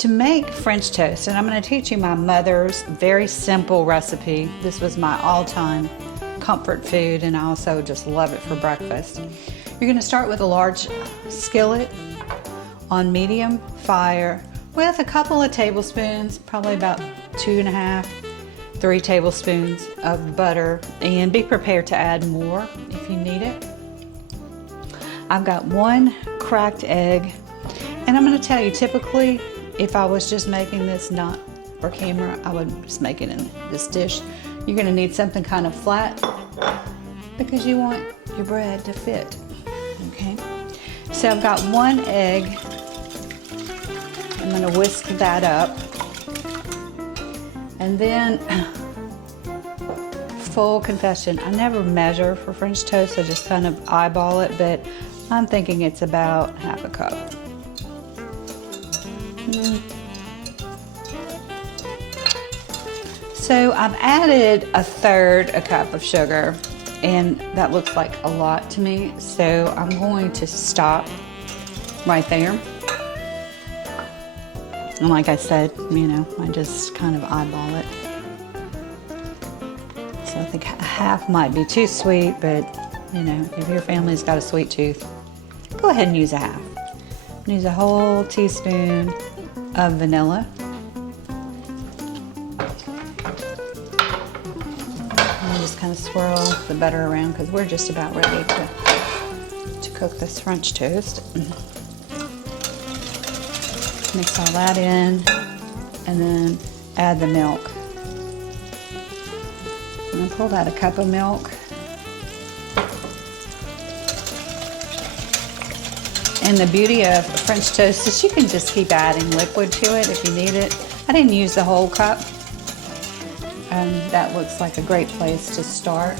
To make French toast, and I'm going to teach you my mother's very simple recipe. This was my all-time comfort food, and I also just love it for breakfast. You're going to start with a large skillet on medium fire with a couple of tablespoons, probably about 2.5, 3 tablespoons of butter, and be prepared to add more if you need it. I've got 1 cracked egg, and I'm going to tell you, typically if I was just making this not for camera, I would just make it in this dish. You're going to need something kind of flat because you want your bread to fit. Okay, so I've got 1 egg. I'm going to whisk that up, and then full confession, I never measure for French toast. I just kind of eyeball it, but I'm thinking it's about 1/2 cup. So I've added 1/3 cup of sugar, and that looks like a lot to me. So I'm going to stop right there. And like I said, you know, I just kind of eyeball it. So I think 1/2 might be too sweet, but you know, if your family's got a sweet tooth, go ahead and use 1/2. Use a whole teaspoon of vanilla. And just kind of swirl the butter around because we're just about ready to cook this French toast. Mix all that in, and then add the milk. I'm going to pull out a cup of milk. And the beauty of French toast is you can just keep adding liquid to it if you need it. I didn't use the whole cup. That looks like a great place to start.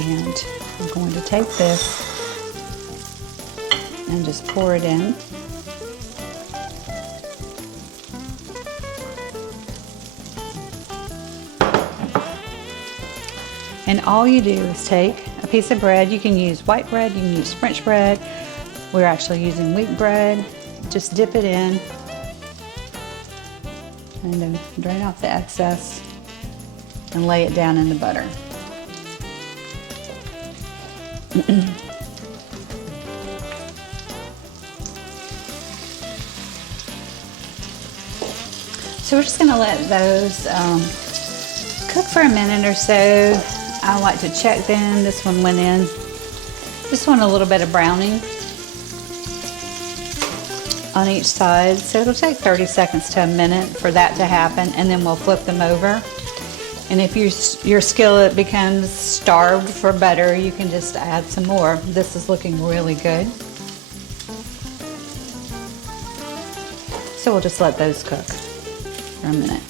And I'm going to take this and just pour it in. And all you do is take a piece of bread. You can use white bread, you can use French bread. We're actually using wheat bread. Just dip it in and then drain off the excess and lay it down in the butter. So we're just going to let those cook for a minute or so. I like to check them. This one went in. Just want a little bit of browning on each side. So it'll take 30 seconds to a minute for that to happen, and then we'll flip them over. And if your skillet becomes starved for butter, you can just add some more. This is looking really good. So we'll just let those cook for a minute.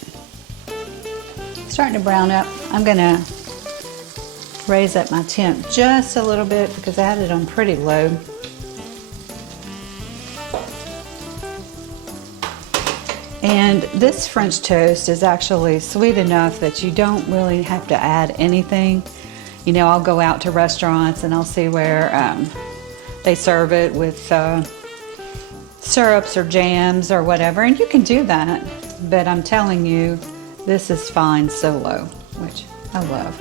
Starting to brown up. I'm gonna raise up my temp just a little bit because I had it on pretty low. And this French toast is actually sweet enough that you don't really have to add anything. You know, I'll go out to restaurants and I'll see where they serve it with syrups or jams or whatever, and you can do that. But I'm telling you, this is fine solo, which I love.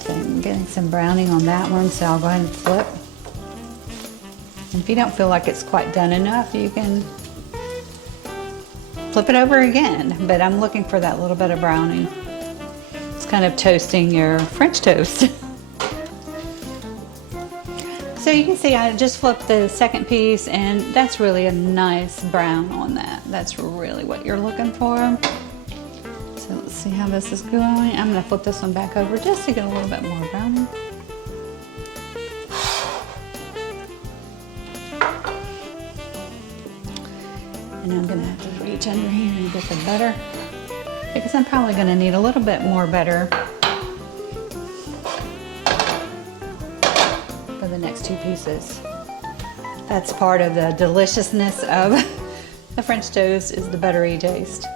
So I'm getting some browning on that one, so I'll go ahead and flip. If you don't feel like it's quite done enough, you can flip it over again. But I'm looking for that little bit of browning. It's kind of toasting your French toast. So you can see I just flipped the second piece, and that's really a nice brown on that. That's really what you're looking for. So let's see how this is going. I'm going to flip this one back over just to get a little bit more browning. And I'm going to have to reach under here and get the butter, because I'm probably going to need a little bit more butter for the next 2 pieces. That's part of the deliciousness of the French toast, is the buttery taste.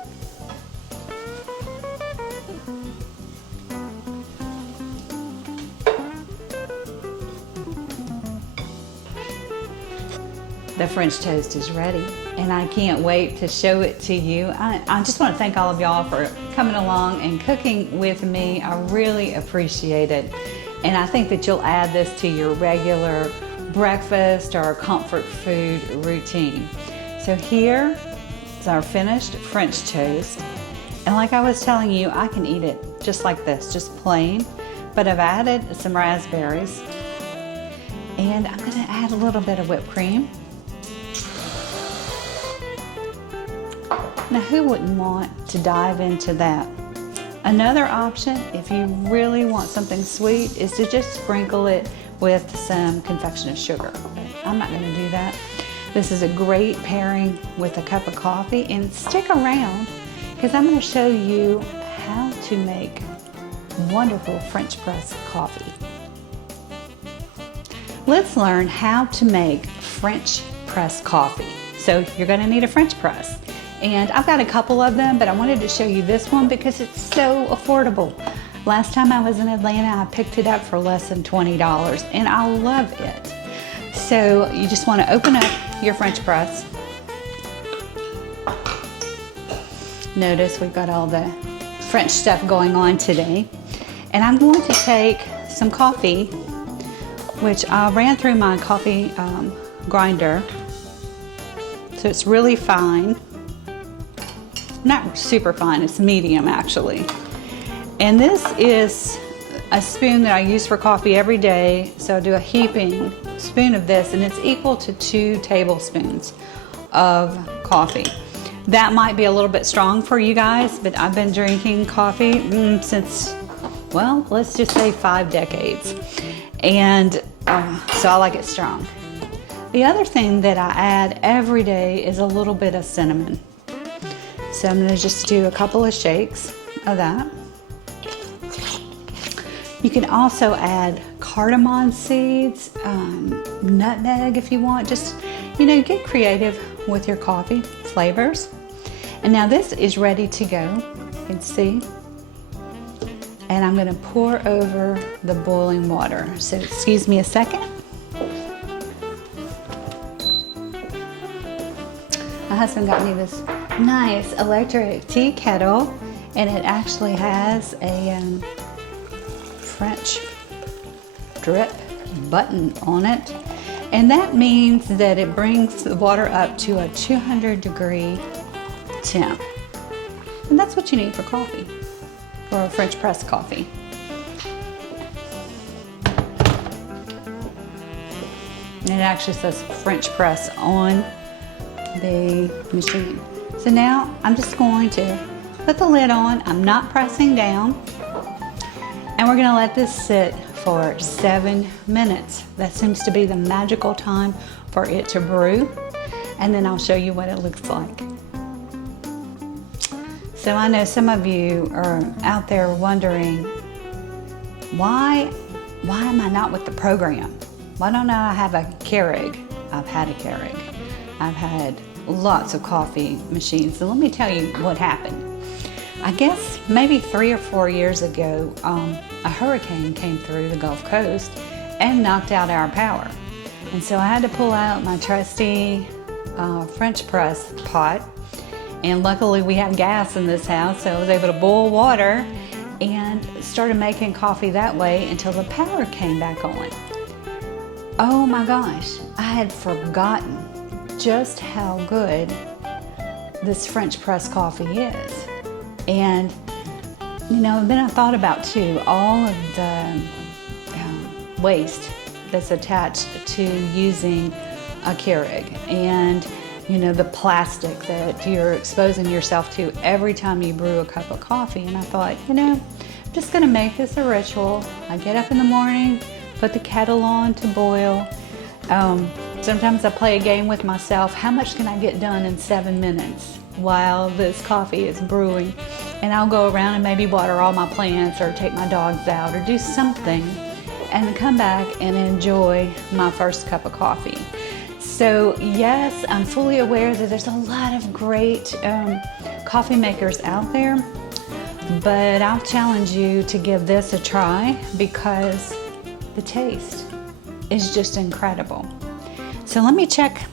The French toast is ready, and I can't wait to show it to you. I just want to thank all of y'all for coming along and cooking with me. I really appreciate it. And I think that you'll add this to your regular breakfast or comfort food routine. So here is our finished French toast. And like I was telling you, I can eat it just like this, just plain. But I've added some raspberries, and I'm gonna add a little bit of whipped cream. Now, who wouldn't want to dive into that? Another option, if you really want something sweet, is to just sprinkle it with some confectioner sugar. But I'm not gonna do that. This is a great pairing with a cup of coffee, and stick around because I'm gonna show you how to make wonderful French press coffee. Let's learn how to make French press coffee. So you're gonna need a French press. And I've got a couple of them, but I wanted to show you this one because it's so affordable. Last time I was in Atlanta, I picked it up for less than $20, and I love it. So you just want to open up your French press. Notice we've got all the French stuff going on today. And I'm going to take some coffee, which I ran through my coffee grinder. So it's really fine. Not super fine, it's medium actually. And this is a spoon that I use for coffee every day. So I do a heaping spoon of this, and it's equal to 2 tablespoons of coffee. That might be a little bit strong for you guys, but I've been drinking coffee since, well, let's just say 5 decades. And so I like it strong. The other thing that I add every day is a little bit of cinnamon. So I'm gonna just do a couple of shakes of that. You can also add cardamon seeds, nutmeg if you want. Just, you know, get creative with your coffee flavors. And now this is ready to go, you can see. And I'm gonna pour over the boiling water. So excuse me a second. My husband got me this nice electric tea kettle, and it actually has a French drip button on it, and that means that it brings the water up to a 200-degree temp, and that's what you need for coffee, for a French press coffee. And it actually says French press on the machine. So now I'm just going to put the lid on. I'm not pressing down. And we're gonna let this sit for 7 minutes. That seems to be the magical time for it to brew. And then I'll show you what it looks like. So I know some of you are out there wondering, why am I not with the program? Why don't I have a Keurig? I've had a Keurig. I've had lots of coffee machines. So let me tell you what happened. I guess maybe 3 or 4 years ago, a hurricane came through the Gulf Coast and knocked out our power. And so I had to pull out my trusty French press pot. And luckily we have gas in this house, so I was able to boil water and started making coffee that way until the power came back on. Oh my gosh, I had forgotten just how good this French press coffee is. And you know, then I thought about too all of the waste that's attached to using a Keurig, and you know, the plastic that you're exposing yourself to every time you brew a cup of coffee. And I thought, you know, I'm just gonna make this a ritual. I get up in the morning, put the kettle on to boil. Sometimes I play a game with myself. How much can I get done in 7 minutes while this coffee is brewing? And I'll go around and maybe water all my plants or take my dogs out or do something and come back and enjoy my first cup of coffee. So yes, I'm fully aware that there's a lot of great coffee makers out there, but I'll challenge you to give this a try because the taste is just incredible. So let me check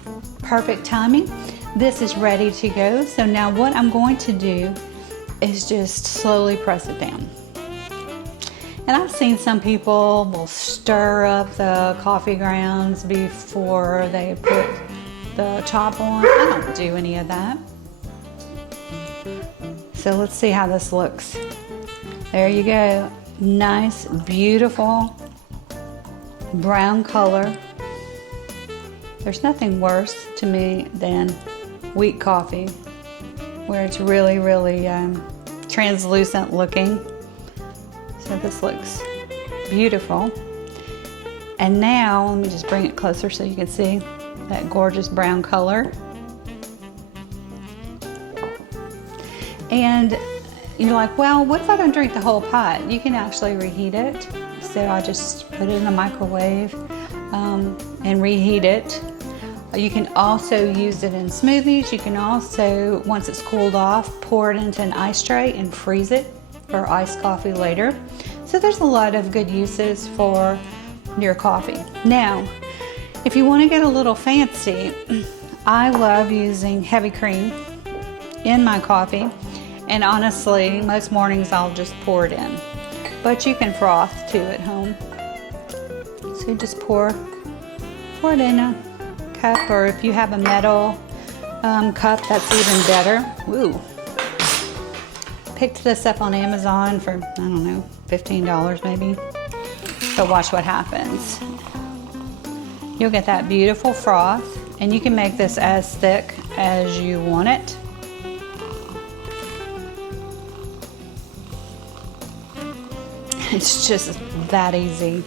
perfect timing. This is ready to go. So now what I'm going to do is just slowly press it down. And I've seen some people will stir up the coffee grounds before they put the top on. I don't do any of that. So let's see how this looks. There you go. Nice, beautiful brown color. There's nothing worse to me than wheat coffee, where it's really, really translucent looking. So this looks beautiful. And now, let me just bring it closer so you can see that gorgeous brown color. And you're like, well, what if I don't drink the whole pot? You can actually reheat it. So I just put it in the microwave and reheat it. You can also use it in smoothies. You can also, once it's cooled off, pour it into an ice tray and freeze it for iced coffee later. So there's a lot of good uses for your coffee. Now, if you want to get a little fancy, I love using heavy cream in my coffee. And honestly, most mornings I'll just pour it in. But you can froth too at home. So you just pour it in a cup, or if you have a metal cup, that's even better. Ooh. Picked this up on Amazon for, I don't know, $15 maybe. So watch what happens. You'll get that beautiful froth, and you can make this as thick as you want it. It's just that easy.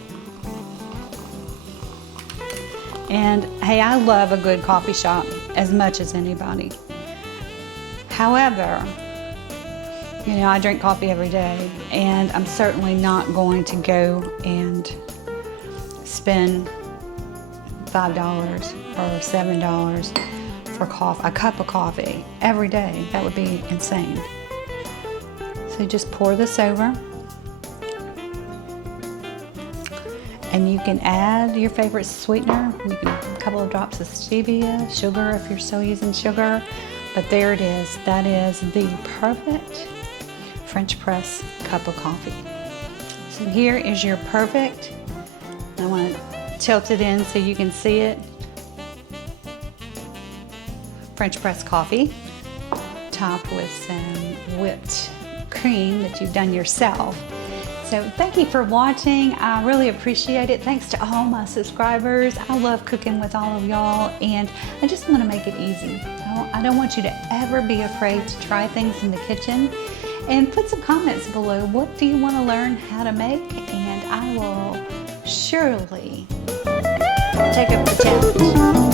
And hey, I love a good coffee shop as much as anybody. However, you know, I drink coffee every day, and I'm certainly not going to go and spend $5 or $7 for a cup of coffee every day. That would be insane. So just pour this over. And you can add your favorite sweetener. You can a couple of drops of stevia, sugar if you're still using sugar. But there it is. That is the perfect French press cup of coffee. So here is your perfect. I want to tilt it in so you can see it. French press coffee, topped with some whipped cream that you've done yourself. So thank you for watching. I really appreciate it. Thanks to all my subscribers. I love cooking with all of y'all, and I just want to make it easy. I don't want you to ever be afraid to try things in the kitchen. And put some comments below. What do you want to learn how to make? And I will surely take up the challenge.